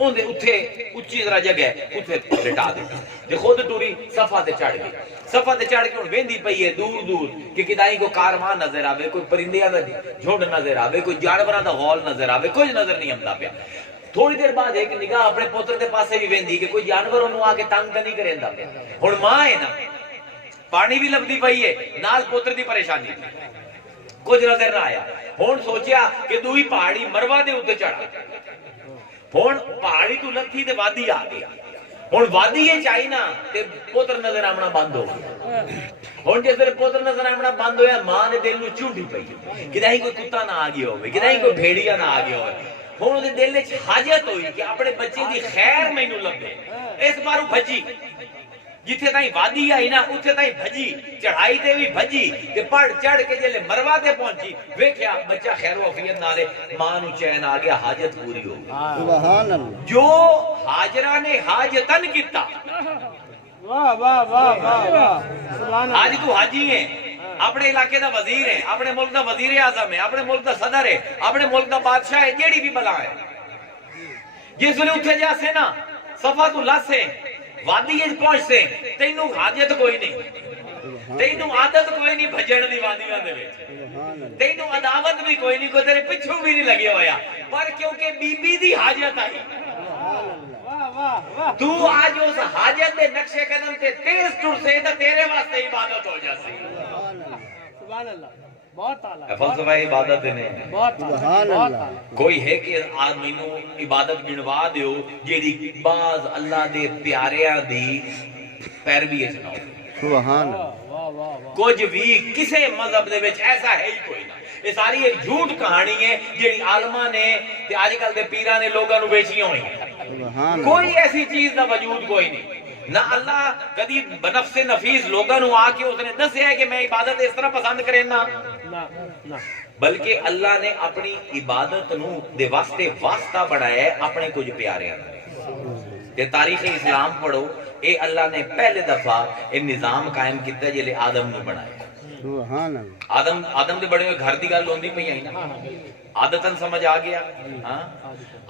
اندے اتھے اچھی طرح جگہ اتھے لٹا دے تے خود ٹوری صفا تے چڑھ گئی، صفا تے چڑھ کے ہن ویندی پئی ہے دور دور کہ کدائیں کو کارواں نظر آوے، کوئی پرندیاں دا جھنڈ نظر آوے، کوئی جانوراں دا غول نظر آوے، کچھ نظر نہیں آندا پیا۔ تھوڑی دیر بعد ایک نگاہ اپنے پوتر دے پاسے بھی ویندی کہ کوئی جانور انہوں آ کے تنگ تے نہیں کریندا پیا، ہن ماں ہے نا پانی بھی لبدی پئی ہے نال پوتر دی پریشانی کچھ نظر نہ آیا، ہن سوچیا کہ دوئی پہاڑی مروا دے اوتے چڑھا، ہن پہاڑی تو لتھی تے وادی آ گیا، ہن وادی یہ چاہی نا تے پوتر نظر آمنا بند ہو گیا، ہن جس ویلے پوتر نظر آمنا بند ہویا ماں نے دل نو چونڈی پئی کدائیں کوئی کتا نہ آ گیا ہوئے، کدائیں کوئی بھیڑیا نہ آ گیا ہوئے، ہن دے دل وچ حاجت ہوئی کہ اپنے بچے دی خیر مینوں لبے، اس بارو بھجی جتھے تائیں وادی آئی نا اتھے تائیں بھجی، چڑھائی تے بھی بھجی تے پڑھ چڑھ کے جلے مروا تے پہنچی ویکھیا بچہ خیر و عافیت نالے ماں نو چین آ گیا، حاجت پوری ہو گئی۔ سبحان اللہ، جو حاجرہ نے حاجتن کیتا، واہ واہ واہ واہ واہ سبحان اللہ، آج تو حاجی ہیں، اپنے علاقے دا وزیر ہے، اپنے ملک دا وزیر اعظم ہے، اپنے ملک دا صدر ہے، اپنے ملک دا بادشاہ ہے، جیڑی بھی بلا ہے، جس ویلے اتھے جا سے نا صفا تو لس ہے وادی یہ پہنچ سے تینوں حاجت کوئی نہیں، تینوں عادت کوئی نہیں بھجن دی وادیاں دے وچ، تینوں عداوت بھی کوئی نہیں، کوئی تیرے پچھوں بھی نہیں لگے ہویا، پر کیونکہ بی بی دی حاجت آئی واہ واہ واہ، تو آج اس حاجت دے نقشے قدم تے تیز ٹر سے تا تیرے واسطے عبادت ہو جاسی۔ سبحان اللہ، بہت اعلیٰ، فلسفہ عبادت نے بہت اعلیٰ، بہت اعلیٰ، کوئی ہے کہ آج مینوں عبادت گنوا دیو جیڑی بعض اللہ دے پیاریاں دی پیروی چناؤ، سبحان اللہ، واہ واہ واہ، کچھ بھی کسے مذہب دے وچ ایسا ہے ہی کوئی نہ، یہ ساری ایک جھوٹ کہانی ہے جیڑی عالماں نے تے آج کل دے پیراں نے لوگاں نو بیچیاں ہوئی، سبحان اللہ، کوئی ایسی چیز دا وجود کوئی نہیں، نہ اللہ کدی بنفس نفیس لوگاں نو آ کے اس نے دسیا ہے کہ میں عبادت اس طرح پسند کریں نا، نہ بلکہ اللہ نے اپنی عبادت نو دے واسطے واسطہ بنایا ہے اپنے کچھ پیاریاں تے تاریخ اسلام پڑھو، اے اللہ نے پہلے دفعہ اے نظام قائم کیتا جلے آدم نے بنایا، سبحان اللہ، آدم دے بڑے ہوئے گھر دی گل ہوندی پئی نا، عادتاً سمجھ آ گیا، ہاں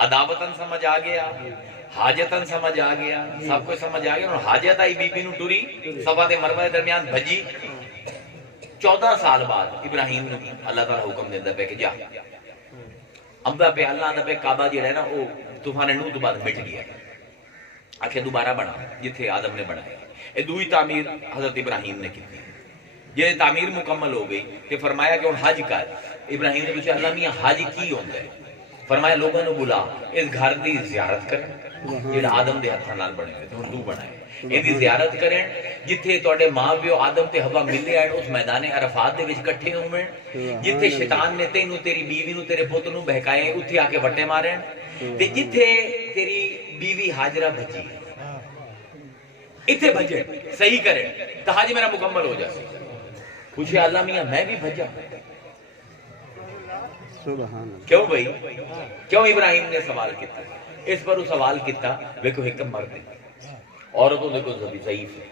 عداوتاً سمجھ آ گیا، حاجتاً سمجھ آ گیا، سب کچھ سمجھ آ گیا، اور حاجت آئی بی بی نو ٹری صفا تے مروہ دے درمیان بھجی، 14 سال بعد ابراہیم نے اللہ تعالیٰ حکم دیتا پہ کہ جا امدہ پہ اللہ آدھا پہ کعبہ جی رہے نا وہ طوفان نوح تو بعد مٹ گیا، آکھے دوبارہ بنا جتھے آدم نے بنایا، اے دوئی تعمیر حضرت ابراہیم نے کی، یہ تعمیر مکمل ہو گئی کہ فرمایا کہ حج کر، ابراہیم نے پوچھا اللہ میاں حج کی ہوتا ہے، فرمایا لوگوں نے بلا اس گھر دی زیارت کریں جڑا آدم دے ہتھاں نال بنے ہوئے تھے تو بنائے، ان دی زیارت کریں جتھے تواڈے ماں پیو آدم تے حوا ملے آئے اس میدان عرفات دے وچ کٹھے ہوئے، جتھے شیطان نے تینوں تیری بیوی نو تیرے پتر نو بہکائے اتھے آ کے وٹے مارے، تے جتھے تیری بیوی ہاجرہ بھجی اتھے بھجے صحیح کریں تو حج میرا مکمل ہو جائے۔ پوچھے اللہ میاں میں بھی بھجا، سبحان اللہ، کیوں بھئی کیوں ابراہیم نے سوال کیتا، اس پر وہ سوال کیتا ویکو حکم مرد ہے، عورتوں نے کو ضعیف ہے،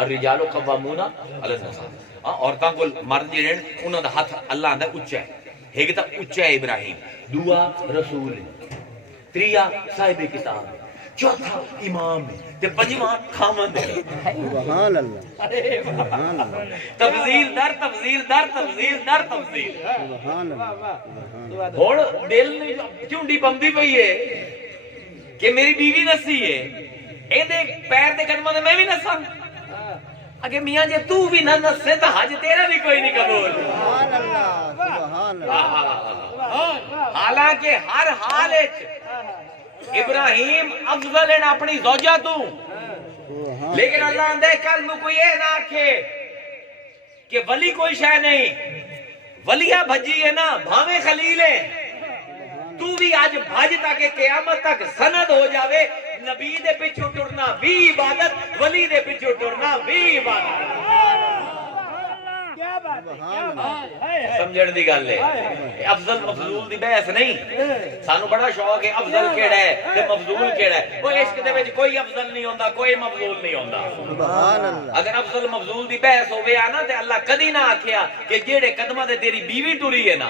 الرجال قوامون علی النساء، عورتاں کو مرد جڑے انہاں دا ہاتھ اللہ دا اونچا ہے، ایک تا اونچا ہے ابراہیم، دوسرا رسول ہے، تریا صاحب کتاب ہے، چوتھا امام ہے تے پنجواں خامند ہے، سبحان اللہ، سبحان اللہ، تفضیل در تفضیل در تفضیل در تفضیل، سبحان اللہ، ہن دل نے چونڈی بمدی پئی ہے کہ میری بیوی نسی ہے، اے دے پیر دے قدماں تے میں بھی نساں، اگے میاں جے تو بھی نہ نسے تو حج تیرا بھی کوئی نہیں قبول. سبحان اللہ سبحان اللہ. حالانکہ ہر حال ابراہیم افضل ہیں اپنی زوجہ تو, لیکن اللہ اندے کل میں کوئی یہ نہ آکھے کہ ولی کوئی شے نہیں, ولیہ بھجی ہے نا بھاویں خلیل ہے, تو بھی آج بھج تک قیامت تک سند ہو جاوے. نبی دے پیچھے ٹرنا بھی عبادت, ولی دے پیچھے ٹرنا بھی عبادت. سمجھن دی گل ہے. افضل مفضول دی بحث نہیں. سانو بڑا شوق ہے افضل کیڑا ہے تے مفضول کیڑا ہے. وہ عشق دے وچ کوئی افضل نہیں ہوندا, کوئی مفضول نہیں ہوندا. سبحان اللہ. اگر افضل مفضول دی بحث ہوے آ نا تے اللہ کدی نہ آکھیا کہ جیڑے قدماں تے تیری بیوی ٹری ہے نا,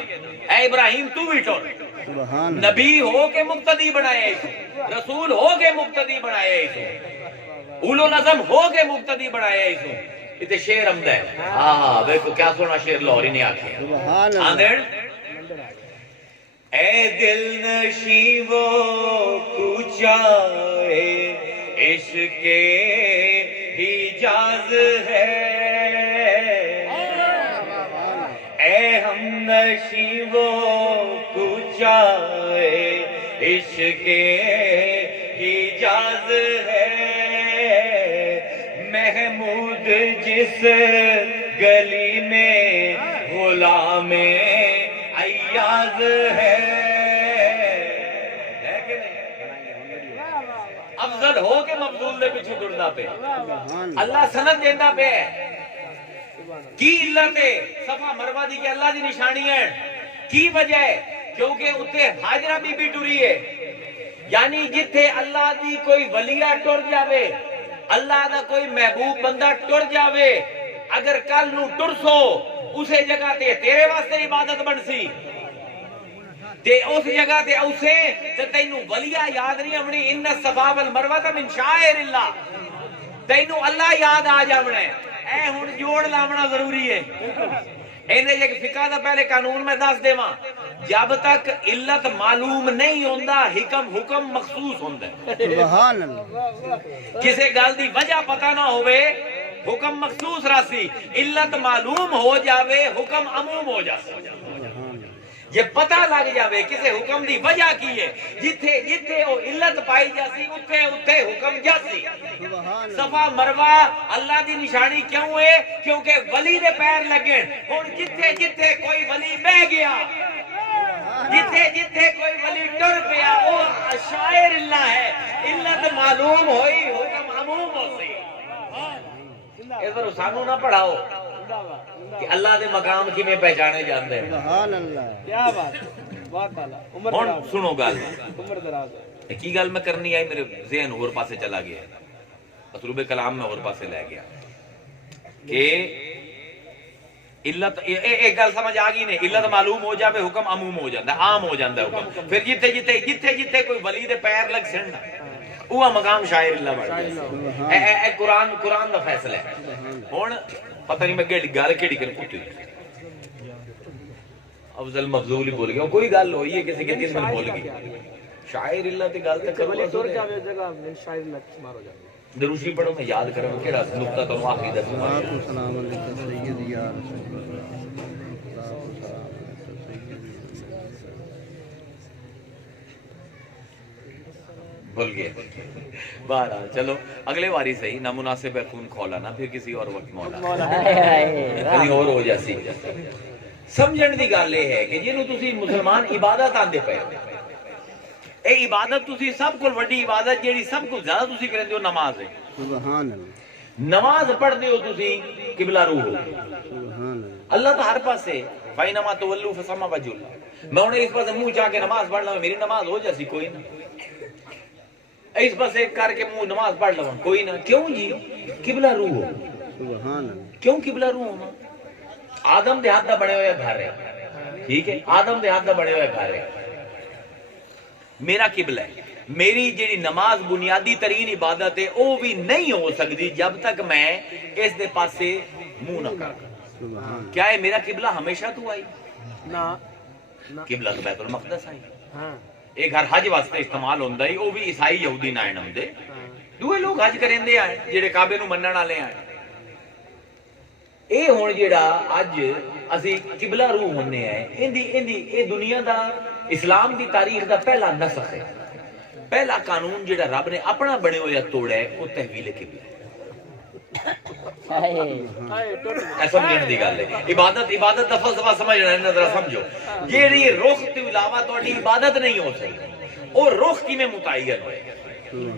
اے ابراہیم تو بھی ٹر. سبحان نبی ہو کے مقتدی بنائے اسو, رسول ہو کے مقتدی بنائے اسو, اولو نظم ہو کے مقتدی بنائے اسو. یہ شیر امد ہے. ہاں دیکھو کیا سونا شیر لاہوری نے آکھے. سبحان اللہ. آندر اے دل نشیبو کوچائے عشق حجاز ہے, اے ہم نشیبو کوچائے عشق حجاز ہے. محمود جس گلی میں غلام ایاز ہے. افضل ہو کے مفضول دے پیچھے ٹرنا پہ اللہ سند دینا پہ. کی علت ہے صفا مروہ دی کہ اللہ دی نشانی ہے. کی وجہ ہے کیونکہ اتنے حاجرہ بی بی ٹری ہے. یعنی جتھے اللہ دی کوئی ولیہ ٹر جاوے, اللہ دا کوئی محبوب بندہ ٹر جاوے, اگر کل نو ٹر سو اسے جگہ تے تیرے واسطے عبادت بن سی, تے اس جگہ تے اسے تے تینوں ولیہ یاد نہیں آمنی. ان الصفا والمروہ من شعائر اللہ, تینوں اللہ یاد آ جاونا ہے. اے ہن جوڑ لاونا ضروری ہے. اینے ایک فقہ دا پہلے قانون میں دس دیواں, جب تک علت معلوم نہیں ہوندا حکم مخصوص ہوندا ہے. سبحان اللہ. کسے گل دی وجہ پتہ نہ ہوئے حکم مخصوص راسی, علت معلوم ہو جاوے حکم عموم ہو جاتا. یہ پتہ لگ جاوے کسے حکم دی وجہ کی ہے, جتھے جتھے وہ علت پائی جاسی اتھے اتھے حکم جاسی. صفا مروہ اللہ دی نشانی کیوں ہے؟ کیونکہ ولی دے پیر لگے. اور جتھے جتھے کوئی ولی بہ گیا, جتھے جتھے کوئی ولی ٹر پیا, وہ شاعر اللہ ہے. علت معلوم ہوئی حکم عموم ہو سی. ادھر سانو نہ پڑھاؤ کہ اللہ دے مقام کی میں پہچانے جاندے ہیں. سبحان اللہ. کیا بات ہے, بات اعلیٰ. عمر ہن دراز, سنو گل, عمر دراز ہے. کی گل میں کرنی آئی میرے ذہن اور پاسے چلا گیا, اسلوب کلام میں اور پاسے لے گیا کہ علت ایک گل سمجھ آ گئی نے, علت معلوم ہو جاوے حکم عموم ہو جاتا ہے, عام ہو جاتا ہے حکم. پھر جتھے جتھے جتھے جتھے کوئی ولی دے پیر لگ سن وہ مقام شاعر اللہ بن جائے. اے قرآن دا فیصلہ ہے. ہن پتہ نہیں میں گل کیڑی کر پوچھی, افضل مفضول ہی بول گیا. کوئی گل ہوئی ہے کسی کے دل میں بول گئی, شاعر اللہ تے گل تے کرو. ولی ٹر جاوے جگہ میں شاعر لگ شمار ہو جاوے. دروشی پڑھو, میں یاد کروں کیڑا نقطہ تو آخری دس السلام علیکم سید یا رسول اللہ. بھول گئے. بہرحال چلو اگلے واری صحیح, نامناسب ہے خون کھولا نا, پھر کسی اور وقت مولا کہیں اور ہو جاسی. سمجھن دی گل یہ ہے کہ جنوں تسی مسلمان عبادت آندے پے, اے عبادت تسی سب کو وڈی عبادت جیڑی سب کو زیادہ تسی کرندے ہو نماز ہے. سبحان اللہ. نماز پڑھدے ہو تسی قبلہ روح ہو. سبحان اللہ. اللہ تو ہر پاسے فینما تولوا فثم وجہ اللہ. میں انہیں اس پاس منہ چاہ کے نماز پڑھ لوں, میری نماز ہو جاسی کوئی نہ. اس پاس ایک کر کے منہ نماز پڑھ لوں کوئی نہ. کیوں جی؟ قبلہ روح ہو. سبحان اللہ. کیوں قبلہ روح ہونا؟ آدم دے ہاتھ دا بنے ہوئے گھر ہے, ٹھیک ہے, آدم دے ہاتھ دا بنے ہوئے گھر ہے. میرا قبلہ ہے. میری جیڑی نماز بنیادی ترین عبادت ہے وہ بھی نہیں ہو سکتی جب تک میں اس دے پاسے منہ نہ کروں. کیا ہے میرا قبلہ ہمیشہ تو آئی نا قبلہ تو بیت المقدس آئی. ہاں ایک گھر حج واسطے استعمال ہوندا ہے, وہ بھی عیسائی یہودی نہ ہن دے دوے لوگ حج کرندے آئے جڑے کعبے نو منن والے آئے. ਇਹ ਹੁਣ ਜਿਹੜਾ ਅੱਜ ਅਸੀਂ ਕਿਬਲਾ ਰੂ ਹੁੰਨੇ ਆ, ਇਹ ਦੁਨੀਆ ਦਾ ਇਸਲਾਮ ਦੀ ਤਾਰੀਖ ਦਾ ਪਹਿਲਾ ਨਸਖ ਹੈ। ਪਹਿਲਾ ਕਾਨੂੰਨ ਜਿਹੜਾ ਰੱਬ ਨੇ ਆਪਣਾ ਬਣੇ ਹੋਇਆ ਤੋੜਿਆ ਹੈ, ਉਹ ਤਹਵੀਲ ਕਿਬਲਾ ਹੈ। ਸਮਝਣ ਦੀ ਗੱਲ ਹੈ। ਇਬਾਦਤ ਦਾ ਫਲਸਫਾ ਸਮਝਣਾ ਹੈ, ਜ਼ਰਾ ਸਮਝੋ। ਜਿਹੜੀ ਰੁਖ ਤੋਂ ਇਲਾਵਾ ਤੁਹਾਡੀ ਇਬਾਦਤ ਨਹੀਂ ਹੋ ਸਕਦੀ, ਉਹ ਰੁਖ ਕਿਵੇਂ ਮੁਤਅਯਨ ਹੋਏ।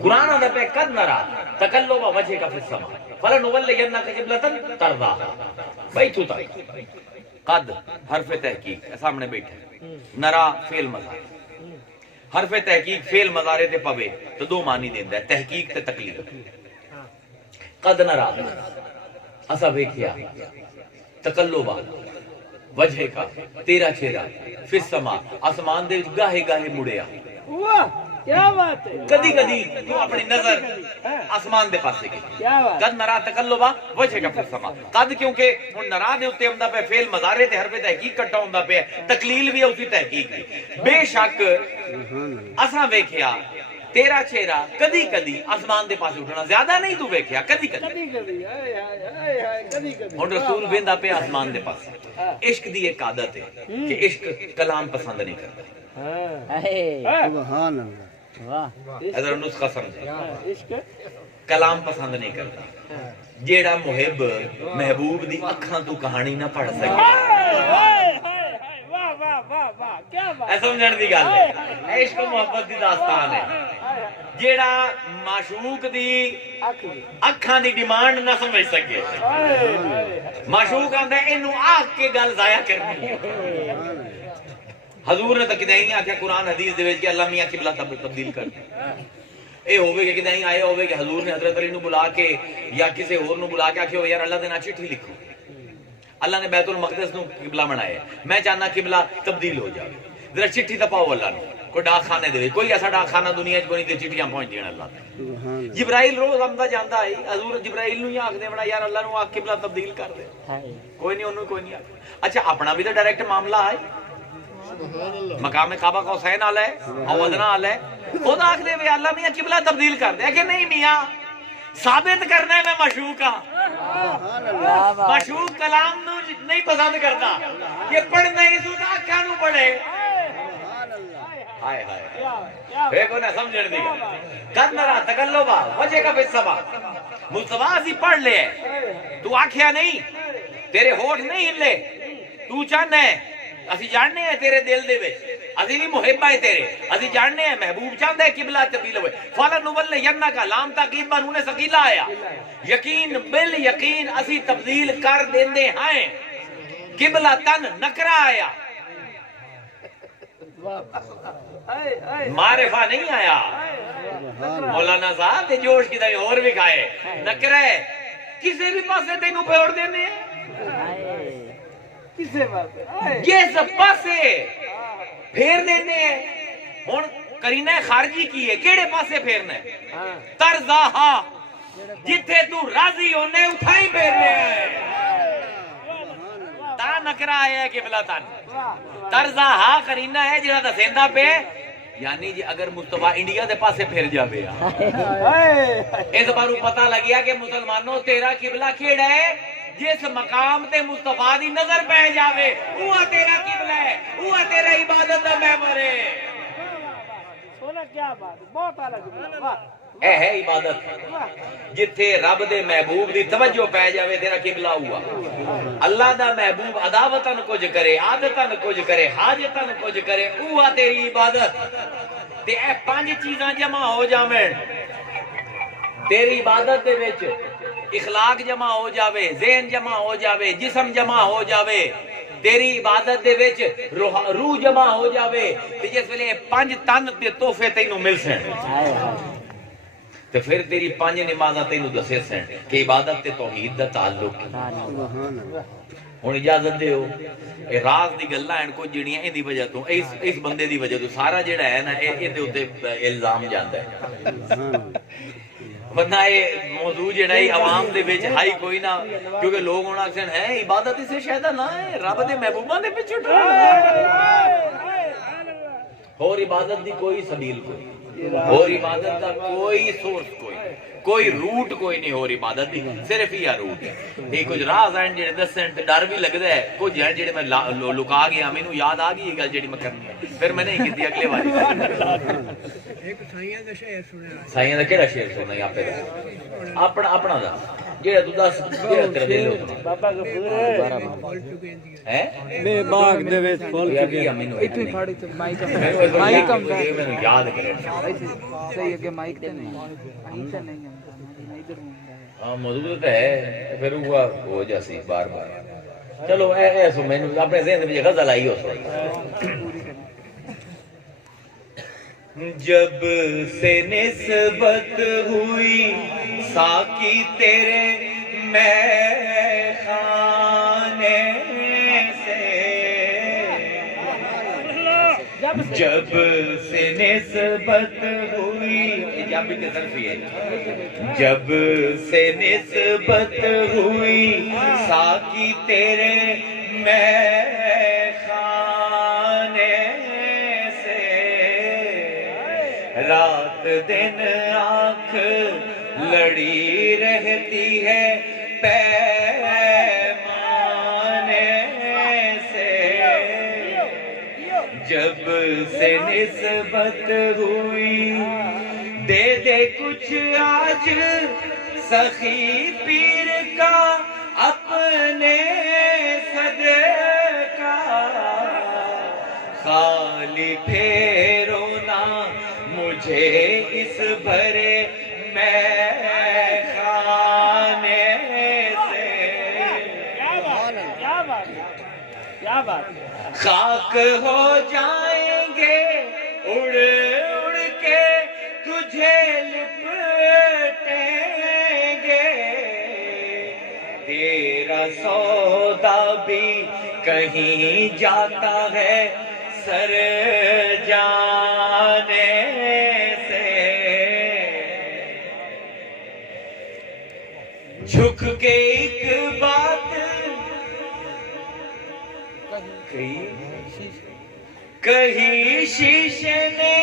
قرآن آدھا پہ قد نرا تقلب وجهك في السماء فلنولینک قبلۃ ترضاها بھائی تو تا قد حرف تحقیق سامنے بیٹھے، نرا فعل مضارع، حرف تحقیق فعل مضارع تے پوے تو دو معنی دیندا ہے، تحقیق تے تقلید۔ قد نرا اسا ویکھیا تقلب وجهك تیرا چہرہ فی السماء آسمان دے وچ گاہے گاہے مڑیا۔ واہ کیا بات ہے، کدی کدی تو اپنی نظر آسمان دے پاسے کی۔ قد نرا تقلبا وجهك في السماء، قد کیونکہ ہن نرا دے اوتے ہوندا پے فعل مضارع تے حرف تحقیق کٹا ہوندا پے، تقلیل بھی اسی تحقیق بھی۔ بے شک اساں ویکھیا تیرا چہرہ کدی کدی آسمان دے پاسے اٹھنا، زیادہ نہیں تو ویکھیا، کدی کدی کدی کدی کدی کدی ہن رسول ویندا پے آسمان دے پاسے۔ عشق دی ایک عادت ہے کہ عشق کلام پسند نہیں کرتا۔ سبحان اللہ، ادھر نسخہ سمجھے، عشق کلام پسند نہیں کرتا۔ جیڑا محب محبوب دی اکھاں تو کہانی نہ پڑھ سکے، واہ واہ واہ واہ کیا بات اے سمجھن دی گل ہے۔ عشق و محبت دی داستان ہے۔ جیڑا معشوق دی اکھاں دی ڈیمانڈ نہ سمجھ سکے، معشوق آندا ہے اینو آکھ کے گل ضائع کرنی ہے۔ حضور نے تو کدیں آخیا قرآن حدیث دے وچ کہ اللہ میاں قبلہ تبدیل کر دے۔ اے ہوے کہ کدیں آئے ہوے کہ حضور نے حضرت علی نو بلا کے یا کسی اور نو بلا کے آکھیا یار اللہ دے نام چٹھی لکھو، اللہ نے بیت المقدس نو قبلہ بنایا، میں چاہنا قبلہ تبدیل ہو جائے، ذرا چٹھی تے پاؤ اللہ نو، کوئی ڈاک خانے دے کوئی ایسا ڈاک خانہ دنیا وچ کوئی نہیں تے چٹھیاں پہنچ دینا اللہ تے۔ جبرائیل روز آندا جاندا ہے، حضور جبرائیل نو ہی آکھدے بڑا یار اللہ نو آ قبلہ تبدیل کر دے، کوئی نہیں انہوں کوئی نہیں آکھدا۔ اچھا اپنا بھی تو ڈائریکٹ معاملہ ہے، مقام کعبہ کا حسین آلہ ہے اور ادنا آلہ ہے، خود آکھ دے وے اللہ میاں قبلہ تبدیل کر دے کہ نہیں میاں ثابت کرنا ہے میں مشوق ہاں۔ مشوق کلام نو نہیں پسند کرتا، یہ پڑھنا ہی سوتا آنکھاں نو پڑھے۔ ہائے ہائے دیکھو نا سمجھن دی گل۔ قد نرا تقلبا وجهك في السماء، مصطفیٰ اسی پڑھ لے، تو آکھیا نہیں، تیرے ہونٹ نہیں ہلے، تو چاہنا ہے اسی جاننے ہیں تیرے دل دے وچ، اسی بھی محب ہے تیرے، اسی جاننے ہیں محبوب چاہتا ہے قبلہ تبدیل ہوئے۔ فَلَنُوَلِّيَنَّكَ لام تاکید بنونے ثقیلہ آیا، یقین بال یقین اسی تبدیل کر دیندے ہیں۔ قبلہ تن نکرہ آیا، معرفہ نہیں آیا۔ مولانا صاحب تے جوش کی دائیں اور بھی کھائے، نکرہ ہے کسے بھی پاسے تینوں پہ اور دینے ہیں، کسے بات ہے، جس پاسے پھیر دینے ہیں۔ ہون کرینہ خارجی کی ہے، کیڑے پاسے پھیرنا ہے؟ ترزاہا، جتھے تو راضی ہونے اٹھائی پھیرنے ہیں۔ تا نکرہ آیا ہے قبلہ تن، ترزاہا کرینہ ہے جنہا دا سیندہ پہ، یعنی جی اگر مصطفیٰ انڈیا دے پاسے پھیر جاوے، اس بارو پتہ لگیا کہ مسلمانوں تیرا قبلہ کھیڑا ہے، جس مقام تے مصطفیٰ دی نظر پہ جاوے وہ تیرا قبلہ ہے، وہ تیرا عبادت دا محور ہے۔ سونا کیا بات ہے، بہت اعلیٰ جملہ، واہ اے ہے عبادت، جتھے رب دے محبوب دی توجہ پہ جاوے تیرا قبلہ ہوا۔ اللہ دا محبوب عداوتاً کچھ کرے، عادتاً کچھ کرے، حاجتاً کچھ کرے، وہ تیری عبادت۔ تے اے 5 چیزاں جمع ہو جاویں تیری عبادت دے وچ، اخلاق جمع ہو جاوے، ذہن جمع ہو جاوے، جسم جمع ہو جاوے، تیری عبادت دے وچ روح جمع ہو جاوے، تے جس ویلے 5 تن تے تحفے تینوں مل سن، تے پھر تیری 5 نمازاں تینوں دسے سن کہ عبادت تے توحید دا تعلق ہے۔ ہن اجازت دیو، اے راز دی گلاں ہیں کوئی جڑیاں ان دی وجہ تو اس بندے دی وجہ تو سارا جڑا ہے نا اے دے اوتے الزام جاندا ہے، ورنہ یہ موضوع جڑا ہے عوام دے وچ ہائی کوئی نہ، کیونکہ لوگ ہونا اکثر ہے عبادت اسے شاید نہ ہے، رب دے محبوباں دے پیچھے ٹر اور عبادت دی کوئی سبیل کوئی، اور عبادت دا کوئی سورس کوئی، کوئی روٹ کوئی نہیں ہو رہی عبادت دی صرف یہ روٹ ہے یہ کچھ راز ہیں جڑے دسن تے ڈر بھی لگدا ہے کچھ ہیں جڑے میں لکا گیا مینوں یاد آ گئی یہ گل جڑی میں کرنی ہے پھر میں نہیں کیتی اگلے واری ایک سائیاں دا شعر سنیا سائیاں دا کیڑا شعر سننا ہے آپے اپنا اپنا دا جڑا تو دس کیڑا تیرا دل ہو بابا غفور بول چکے ہے بے باغ دے وچ پھول یا چکے کیا مینوں ایتھے کھڑی تے مائک مینوں یاد کرے صحیح اگے مائک تے نہیں اہیں تے نہیں ادھر ہاں موجود ہے پھر وہ ہو جاسی بار بار چلو اے سو میں اپنے ذہن میں غزل آئی ہو جب سے نسبت ہوئی ساقی تیرے میں خانے سے جب سے نسبت ہوئی جب بھی تصرفی ہے جب سے نسبت ہوئی ساقی تیرے میں خانے سے رات دن آنکھ لڑی رہتی ہے پیمانے سے جب سے نسبت ہوئی دے دے کچھ آج سخی پیر کا اپنے صدقہ خالی پھیرو نہ مجھے اس بھرے میں خانے سے کیا بات خاک ہو جائیں گے اڑ اڑ کے تجھے لپٹیں گے تیرا سودا بھی کہیں جاتا ہے سر جانے سے جھک کے ایک بات کہیں شیشے نے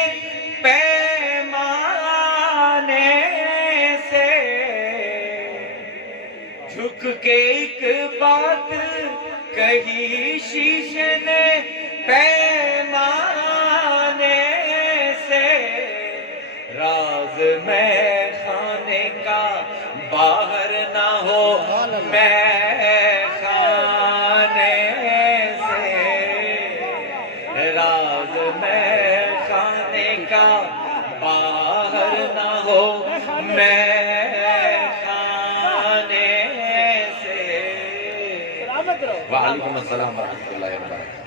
پیمانے سے جھک کے ایک بات کہیں شیشے نے پیمانے سے راز میں خانے کا باہر نہ ہو میں خانے راز میں خانے کا باہر نہ ہو میں خانے سے وعلیکم السلام ورحمۃ اللہ وبرکاتہ